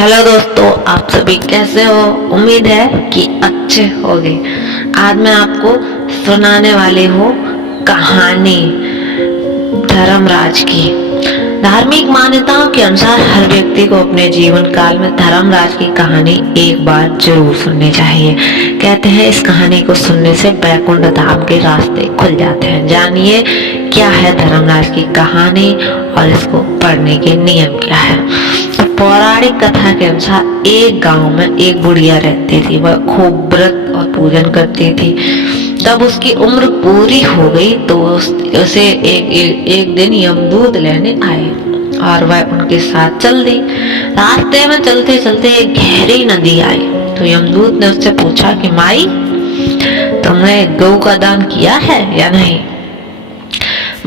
Hello दोस्तों, आप सभी कैसे हो। उम्मीद है कि अच्छे होंगे। आज मैं आपको सुनाने वाली हूँ कहानी धर्मराज की। धार्मिक मान्यताओं के अनुसार हर व्यक्ति को अपने जीवन काल में धर्मराज की कहानी एक बार जरूर सुननी चाहिए। कहते हैं इस कहानी को सुनने से बैकुंठ धाम के रास्ते खुल जाते हैं। जानिए क्या है धर्मराज की कहानी और इसको पढ़ने के नियम क्या है। तो पौराणिक कथा के अनुसार एक गांव में एक बुढ़िया रहती थी। वह खूब व्रत और पूजन करती थी। तब उसकी उम्र पूरी हो गई तो उसे एक दिन यमदूत लेने आए और वह उनके साथ चल दी। रास्ते में चलते चलते एक गहरी नदी आई तो यमदूत ने उससे पूछा कि माई, तुमने गौ का दान किया है या नहीं।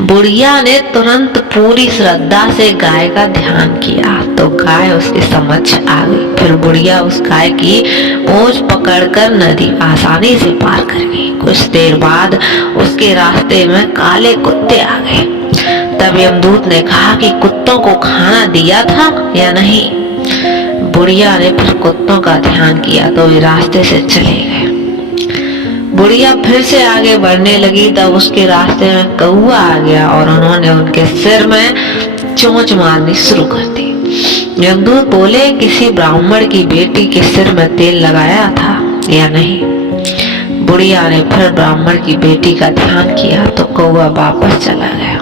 बुढ़िया ने तुरंत पूरी श्रद्धा से गाय का ध्यान किया तो गाय उसके समक्ष आ गई। फिर बुढ़िया उस गाय की पूंछ पकड़कर नदी आसानी से पार कर गई। कुछ देर बाद उसके रास्ते में काले कुत्ते आ गए। तब यमदूत ने कहा कि कुत्तों को खाना दिया था या नहीं। बुढ़िया ने फिर कुत्तों का ध्यान किया तो वे रास्ते से चले गए। बुढ़िया फिर से आगे बढ़ने लगी तब उसके रास्ते में कौवा आ गया और उन्होंने उनके सिर में चोंच मारनी शुरू कर दी। यमदूत बोले, किसी ब्राह्मण की बेटी के सिर में तेल लगाया था या नहीं। बुढ़िया ने फिर ब्राह्मण की बेटी का ध्यान किया तो कौवा वापस चला गया।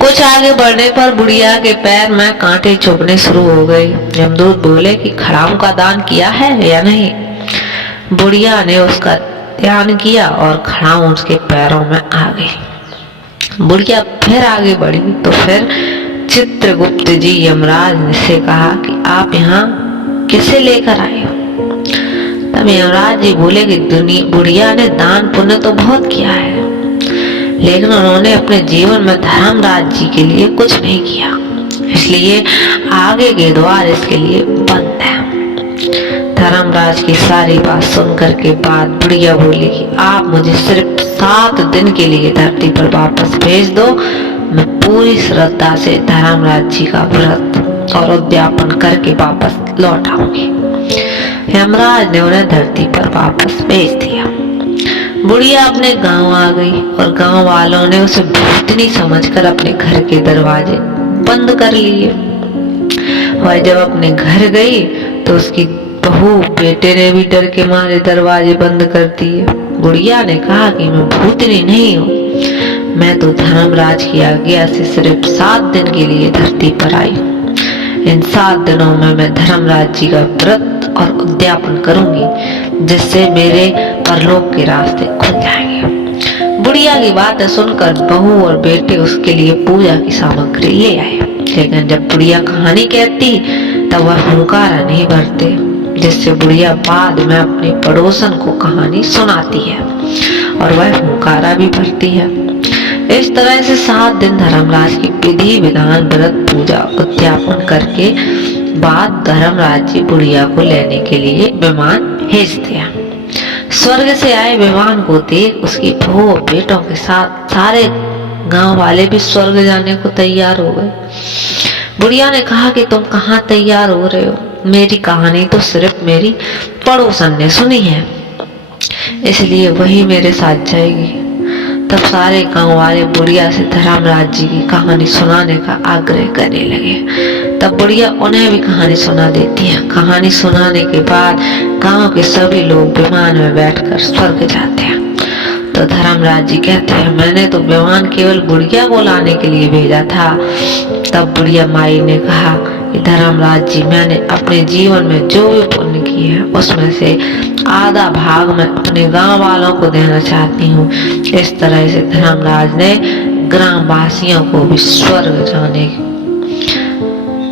कुछ आगे बढ़ने पर बुढ़िया के पैर में कांटे चुभने शुरू हो गए। यमदूत बोले कि खड़ाऊ का दान किया है या नहीं। बुढ़िया ने उसका ध्यान किया और खड़ाऊ उसके पैरों में आ गई। बुढ़िया फिर आगे बढ़ी तो फिर चित्रगुप्त जी यमराज से कहा कि आप यहाँ किसे लेकर आए हो। तब यमराज जी बोले कि बुढ़िया ने दान पुण्य तो बहुत किया है, लेकिन उन्होंने अपने जीवन में धर्मराज जी के लिए कुछ नहीं किया, इसलिए आगे के द्वार इसके लिए बंद है। धर्मराज की सारी बात सुनकर के बाद बुढ़िया बोली कि आप मुझे सिर्फ 7 दिन के लिए धरती पर वापस भेज दो। मैं पूरी श्रद्धा से धर्मराज जी का व्रत और उद्यापन करके वापस लौट आऊंगी। यमराज ने उन्हें धरती पर वापस भेज दिया। बुढ़िया अपने गांव आ गई और गांव वालों ने उसे भूतनी समझकर अपने घर के दरवाजे बंद कर लिए। वह जब अपने घर गई तो उसकी बहू बेटे ने भी डर के मारे दरवाजे बंद कर दिए। बुढ़िया ने कहा कि मैं भूतनी नहीं हूँ, मैं तो धर्मराज की आज्ञा से सिर्फ 7 दिन के लिए धरती पर आई हूँ। इन 7 दिनों में मैं धर्मराज जी का व्रत और उद्यापन करूंगी, जिससे मेरे परलोक के रास्ते खुल जाएंगे। बुढ़िया की बातें सुनकर बहू और बेटे उसके लिए पूजा की सामग्री ले आए, लेकिन जब बुढ़िया कहानी कहती तब वह हुंकारा नहीं भरते, जिससे बुढ़िया बाद में अपने पड़ोसन को कहानी सुनाती है और वह हुंकारा भी भरती है। इस तरह से 7 दिन धर्मराज की विधि विधान व्रत पूजा उद्यापन करके बाद धर्मराज जी बुढ़िया को लेने के लिए विमान भेज दिया। स्वर्ग से आए विमान को देख उसकी बहू और बेटों के साथ सारे गांव वाले भी स्वर्ग जाने को तैयार हो गए। बुढ़िया ने कहा कि तुम कहाँ तैयार हो रहे हो, मेरी कहानी तो सिर्फ मेरी पड़ोसन ने सुनी है, इसलिए वही मेरे साथ जाएगी। तब सारे गांव वाले बुढ़िया से धर्मराज जी की कहानी सुनाने का आग्रह करने लगे। तब बुढ़िया उन्हें भी कहानी सुना देती है। कहानी सुनाने के बाद गांव के सभी लोग विमान में बैठकर स्वर्ग जाते हैं। तो धर्मराज जी कहते हैं, मैंने तो विमान केवल बुढ़िया को लाने के लिए भेजा था। तब बुढ़िया माई ने कहा कि धर्मराज जी, मैंने अपने जीवन में जो भी पुण्य किए हैं उसमें से आधा भाग मैं अपने गांव वालों को देना चाहती हूँ। इस तरह से धर्मराज ने ग्राम वासियों को भी स्वर्ग जाने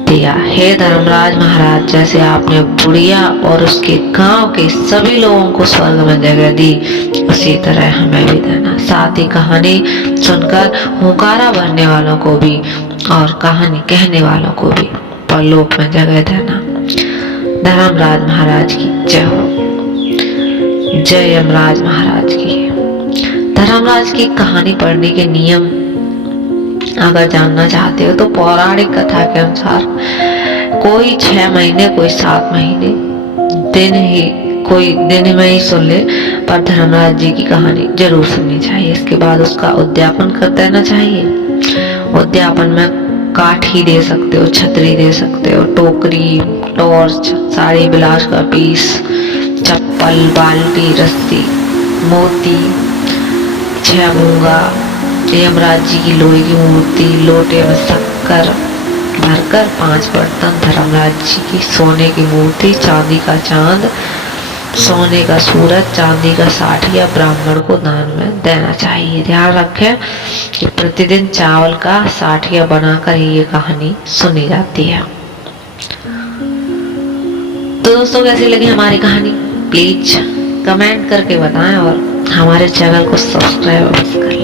दिया। हे धर्मराज महाराज, जैसे आपने बुढ़िया और उसके गांव के सभी लोगों को स्वर्ग में जगह दी, उसी तरह हमें भी देना। साथ ही कहानी सुनकर हुंकारा भरने वालों को भी और कहानी कहने वालों को भी परलोक में जगह देना। धर्मराज महाराज की जय हो। जय यमराज महाराज की। धर्मराज की कहानी पढ़ने के नियम अगर जानना चाहते हो तो पौराणिक कथा के अनुसार कोई 6 महीने, कोई 7 महीने, कोई दिन में ही सुन ले, पर धर्मराज जी की कहानी जरूर सुननी चाहिए। इसके बाद उसका उद्यापन कर देना चाहिए। उद्यापन में काठ ही दे सकते हो, छतरी दे सकते हो, टोकरी, टॉर्च, साड़ी बिलास का पीस, चप्पल, बाल्टी, रस्सी, मोती, 6 मूंगा, यमराज जी की लोहे की मूर्ति, लोटे में शक्कर भरकर, 5 बर्तन, धर्मराज जी की सोने की मूर्ति, चांदी का चांद, सोने का सूरज, चांदी का साठिया ब्राह्मण को दान में देना चाहिए। ध्यान रखें कि प्रतिदिन चावल का साठिया बनाकर ही ये कहानी सुनी जाती है। तो दोस्तों, कैसी लगी हमारी कहानी प्लीज कमेंट करके बताएं और हमारे चैनल को सब्सक्राइब कर लें।